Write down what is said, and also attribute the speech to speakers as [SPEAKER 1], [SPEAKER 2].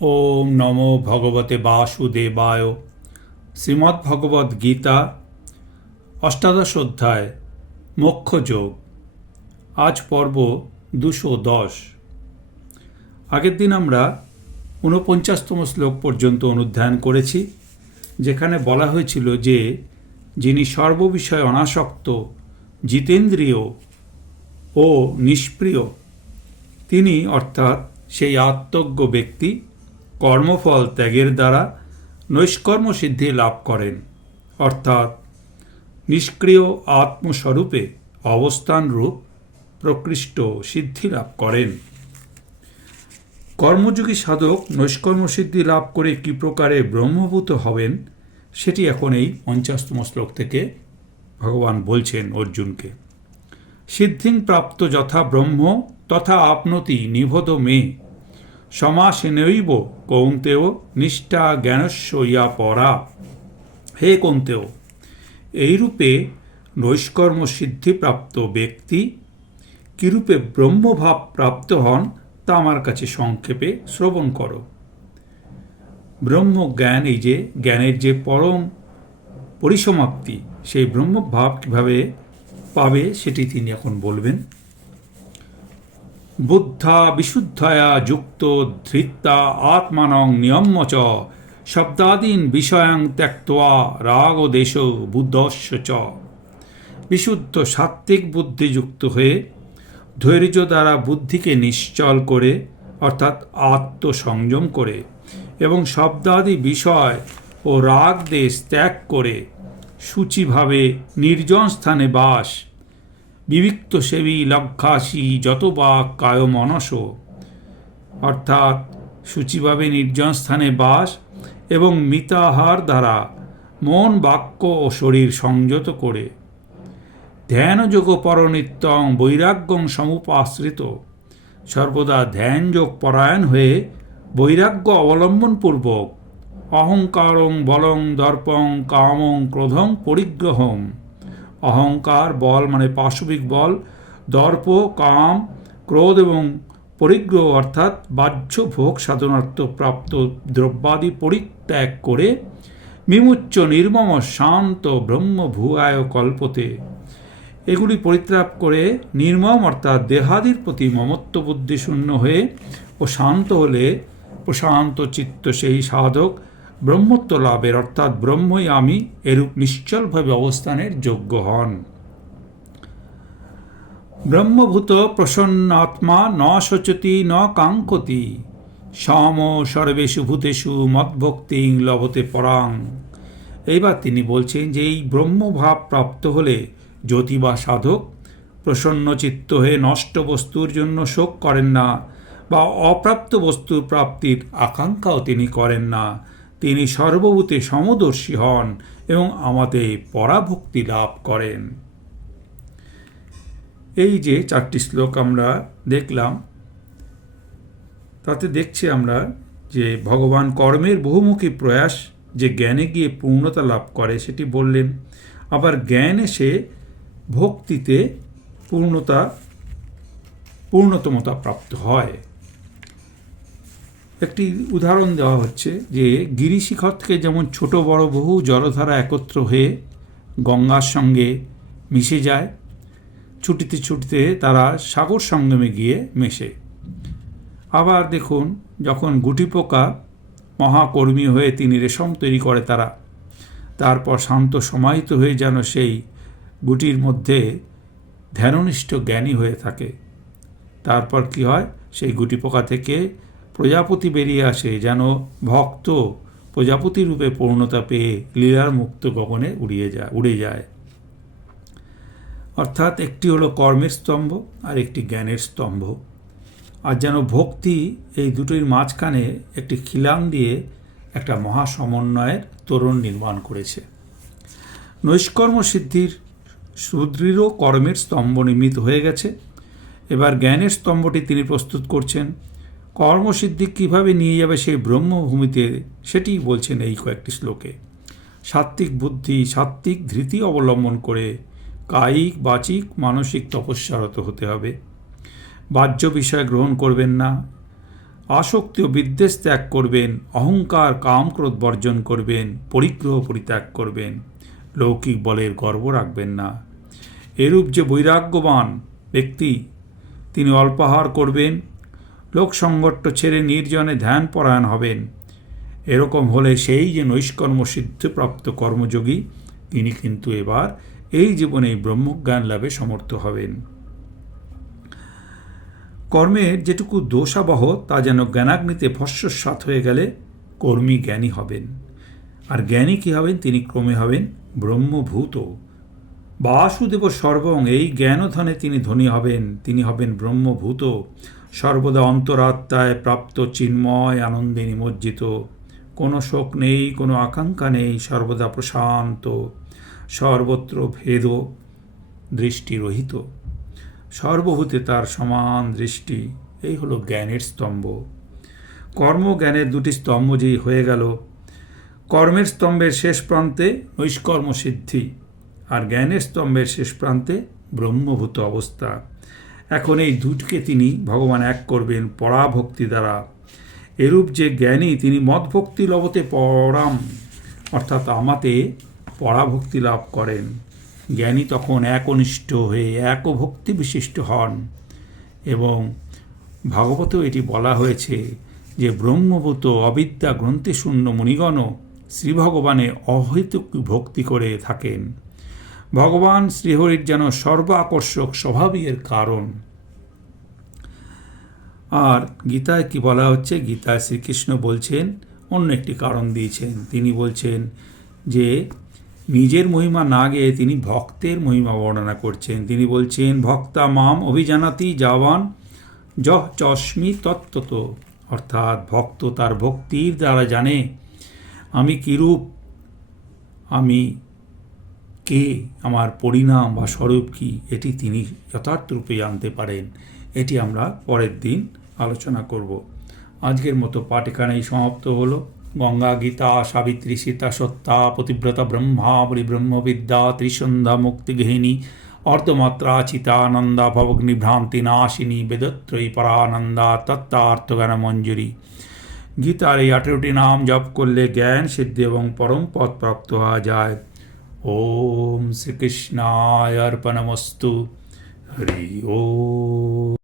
[SPEAKER 1] ওম নমো ভগবতে বাসুদেবায়। শ্রীমদ্ ভগবদ্ গীতা অষ্টাদশ অধ্যায়, মোক্ষযোগ। আজ পর্ব দুশো দশ। আগের দিন আমরা ঊনপঞ্চাশতম শ্লোক পর্যন্ত অনুধ্যান করেছি, যেখানে বলা হয়েছিল যে, যিনি সর্ববিষয়ে অনাসক্ত, জিতেন্দ্রীয় ও নিষ্প্রিয়, তিনি অর্থাৎ সেই আত্মজ্ঞ ব্যক্তি কর্মফল ত্যাগের দ্বারা নৈষ্কর্ম সিদ্ধি লাভ করেন। অর্থাৎ নিষ্ক্রিয় আত্মস্বরূপে অবস্থানরূপ প্রকৃষ্ট সিদ্ধি লাভ করেন। কর্মযোগী সাধক নৈষ্কর্ম সিদ্ধি লাভ করে কি প্রকারে ব্রহ্মভূত হবেন, সেটি এখন এই পঞ্চাশতম শ্লোক থেকে ভগবান বলছেন অর্জুনকে। সিদ্ধিং প্রাপ্ত যথা ব্রহ্ম তথা আপনতি নিভদ মে। সমাসেনৈব কৌন্তেয় নিষ্ঠা জ্ঞানস্য ইয়া পরা। হে কৌন্তেয়, এইরূপে নৈষ্কর্ম সিদ্ধিপ্রাপ্ত ব্যক্তি কিরূপে ব্রহ্মভাব প্রাপ্ত হন তা আমার কাছে সংক্ষেপে শ্রবণ করো। ব্রহ্মজ্ঞান এই যে, জ্ঞানের যে পরম পরিসমাপ্তি, সেই ব্রহ্মভাব কীভাবে পাবে সেটি তিনি এখন বলবেন। বুদ্ধা বিশুদ্ধয়া যুক্ত ধৃত্তা আত্মানং নিয়ম্য চ শব্দাদীন বিষয়াং ত্যক্তয়া রাগ দেশ বুদ্ধস্য চ। বিশুদ্ধ সাত্ত্বিক বুদ্ধিযুক্ত হয়ে ধৈর্য দ্বারা বুদ্ধিকে নিশ্চল করে, অর্থাৎ আত্মসংযম করে, এবং শব্দাদি বিষয় ও রাগ দেশ ত্যাগ করে, সূচিভাবে নির্জন স্থানে বাস বিবিক্ত সেবী লক্ষাসী যত বা কায় মনস অর্থাৎ সূচিভাবে নির্জন স্থানে বাস এবং মিতাহার দ্বারা মন, বাক্য ও শরীর সংযত করে। ধ্যানযোগ পরনিত্যং বৈরাগ্যং সমুপাশ্রিত। সর্বদা ধ্যানযোগ পরায়ণ হয়ে বৈরাগ্য অবলম্বনপূর্বক অহংকারং বলং দর্পং কামং ক্রোধং পরিগ্রহম। অহংকার বল মানে পাশবিক বল, দর্প, কাম, ক্রোধ এবং পরিগ্রহ অর্থাৎ বাহ্য ভোগ সাধনার্থ প্রাপ্ত দ্রব্যাদি পরিত্যাগ করে মিমুচ্চ নির্মম, শান্ত, ব্রহ্ম ভূয়ায় কল্পতে। এগুলি পরিত্যাগ করে নির্মম অর্থাৎ দেহাদির প্রতি মমত্ব বুদ্ধি শূন্য হয়ে ও শান্ত হলে প্রশান্ত চিত্ত সেই সাধক ব্রহ্মত্ব লাভের অর্থাৎ ব্রহ্মই আমি এরূপ নিশ্চলভাবে অবস্থানের যোগ্য হন। ব্রহ্মভূত প্রসন্নাত্মা ন শোচতি ন কাঙ্ক্ষতি, সম সর্বেষু ভূতেষু মদ্ভক্তি লভতে পরাং। এইবার তিনি বলছেন যে এই ব্রহ্মভাব প্রাপ্ত হলে জ্যোতি বা সাধক প্রসন্ন চিত্ত হয়ে নষ্ট বস্তুর জন্য শোক করেন না বা অপ্রাপ্ত বস্তুর প্রাপ্তির আকাঙ্ক্ষাও তিনি করেন না। তিনি সর্বভূতে সমদর্শী হন এবং আমাদের পরাভক্তি লাভ করেন। এই যে চারটি শ্লোক আমরা দেখলাম, তাতে দেখছি আমরা যে ভগবান কর্মের বহুমুখী প্রয়াস, যে জ্ঞানে গিয়ে পূর্ণতা লাভ করে, সেটি বললেন, আবার জ্ঞান এসে ভক্তিতে পূর্ণতা, পূর্ণতমতা প্রাপ্ত হয়। একটি উদাহরণ দেওয়া হচ্ছে যে গিরিশিখর থেকে যেমন ছোট বড় বহু জলধারা একত্র হয়ে গঙ্গার সঙ্গে মিশে যায়, ছুটিতে ছুটিতে তারা সাগর সঙ্গমে গিয়ে মেশে। আবার দেখুন, যখন গুটি পোকা মহাকর্মী হয়ে তিনি রেশম তৈরি করে তারা, তারপর শান্ত সমাহিত হয়ে যেন সেই গুটির মধ্যে ধ্যাননিষ্ঠ জ্ঞানী হয়ে থাকে। তারপর কি হয়? সেই গুটি পোকা থেকে প্রজাপতি বেরিয়ে আসে, যেন ভক্ত প্রজাপতি রূপে পূর্ণতা পেয়ে লীলার মুক্ত গগনে উড়িয়ে যায়, উড়ে যায়। অর্থাৎ একটি হলো কর্মের স্তম্ভ আর একটি জ্ঞানের স্তম্ভ। আর যেন ভক্তি এই দুটোর মাঝখানে একটি খিলাম দিয়ে একটা মহা সমন্বয়ের তরুণ নির্মাণ করেছে। নৈষ্কর্ম সিদ্ধির সুদৃঢ় কর্মের স্তম্ভ নির্মিত হয়ে গেছে। এবার জ্ঞানের স্তম্ভটি তিনি প্রস্তুত করছেন। কর্মসিদ্ধি কীভাবে নিয়ে যাবে সেই ব্রহ্মভূমিতে, সেটি বলছেন এই কয়েকটি শ্লোকে। সাত্ত্বিক বুদ্ধি, সাত্ত্বিক ধৃতি অবলম্বন করে কায়িক, বাচিক, মানসিক তপস্যারত হতে হবে। বাহ্য বিষয় গ্রহণ করবেন না। আসক্তি ও বিদ্বেষ ত্যাগ করবেন। অহংকার, কামক্রোধ বর্জন করবেন। পরিগ্রহ পরিত্যাগ করবেন। লৌকিক বলের গর্ব রাখবেন না। এরূপ যে বৈরাগ্যবান ব্যক্তি, তিনি অল্পাহার করবেন। লোকসংগঠ্য ছেড়ে নির্জনে ধ্যান পরায়ণ হবেন। এরকম হলে সেই যে নৈষ্কর্ম সিদ্ধিপ্রাপ্ত কর্মযোগী, তিনি কিন্তু এবার এই জীবনে ব্রহ্মজ্ঞান লাভে সমর্থ হবেন। কর্মের যেটুকু দোষাবহ, তা যেন জ্ঞানাগ্নিতে ভস্যসাত হয়ে গেলে কর্মী জ্ঞানী হবেন। আর জ্ঞানী কী হবেন? তিনি ক্রমে হবেন ব্রহ্মভূত। বাসুদেব সর্বং এই জ্ঞানধনে তিনি ধনী হবেন। তিনি হবেন ব্রহ্মভূত। সর্বদা অন্তরাত্মায় প্রাপ্ত চিন্ময় আনন্দে নিমজ্জিত। কোনো শোক নেই, কোনো আকাঙ্ক্ষা নেই, সর্বদা প্রশান্ত, সর্বত্র ভেদ দৃষ্টিরহিত। সর্বভূতে তার সমান দৃষ্টি, এই হলো জ্ঞানের স্তম্ভ। কর্ম জ্ঞানের দুটি স্তম্ভ যেই হয়ে গেল, কর্মের স্তম্ভের শেষ প্রান্তে নৈষ্কর্ম সিদ্ধি আর জ্ঞানের স্তম্ভের শেষ প্রান্তে ব্রহ্মভূত অবস্থা। এখন এই দুটিকে তিনি ভগবান এক করবেন পরাভক্তি দ্বারা। এরূপ যে জ্ঞানী, তিনি মদভক্তি লবতে পরাম, অর্থাৎ আমাতে পরাভক্তি লাভ করেন। জ্ঞানী তখন একনিষ্ঠ হয়ে একভক্তি বিশিষ্ট হন এবং ভাগবতেও এটি বলা হয়েছে যে ব্রহ্মভূত অবিদ্যা গ্রন্থে শূন্য মুনিগণ শ্রী ভগবানে অহৈতুক ভক্তি করে থাকেন। ভগবান শ্রীহরির যেন সর্ব আকর্ষক স্বভাবই এর কারণ। আর গীতায় কি বলা হচ্ছে? গীতায় শ্রীকৃষ্ণ বলছেন, অন্য একটি কারণ দিয়েছেন। তিনি বলছেন যে, নিজের মহিমা না গেয়ে তিনি ভক্তের মহিমা বর্ণনা করছেন। তিনি বলছেন, ভক্তা মাম অভিজানাতি যাওয়ান যহ চশ্মি তত্ত্বত। অর্থাৎ ভক্ত তার ভক্তির দ্বারা জানে, আমি কিরূপ, আমি কে আমার পরিণাম বা স্বরূপ কি? এটি তিনি যথার্থ রূপে জানতে পারেন। এটি আমরা পরের দিন আলোচনা করব। আজকের মতো পাঠ এখানেই সমাপ্ত হলো। গঙ্গা গীতা সাবিত্রী সীতা সত্তা পতিব্রতা ব্রহ্মাবলী ব্রহ্মবিদ্যা ত্রিসন্ধ্যা মুক্তিগৃহিণী অর্ধমাত্রা চিতানন্দা ভবগ্নি ভ্রান্তি নাশিনী বেদত্রয়ী পরানন্দা তত্ত্বার্থজ্ঞান মঞ্জুরি গীতার এই আঠেরোটি নাম জপ করলে জ্ঞান সিদ্ধি এবং পরম পদ প্রাপ্ত হওয়া যায়। ওম শ্রীকৃষ্ণায় অর্পণমস্তু হরি ও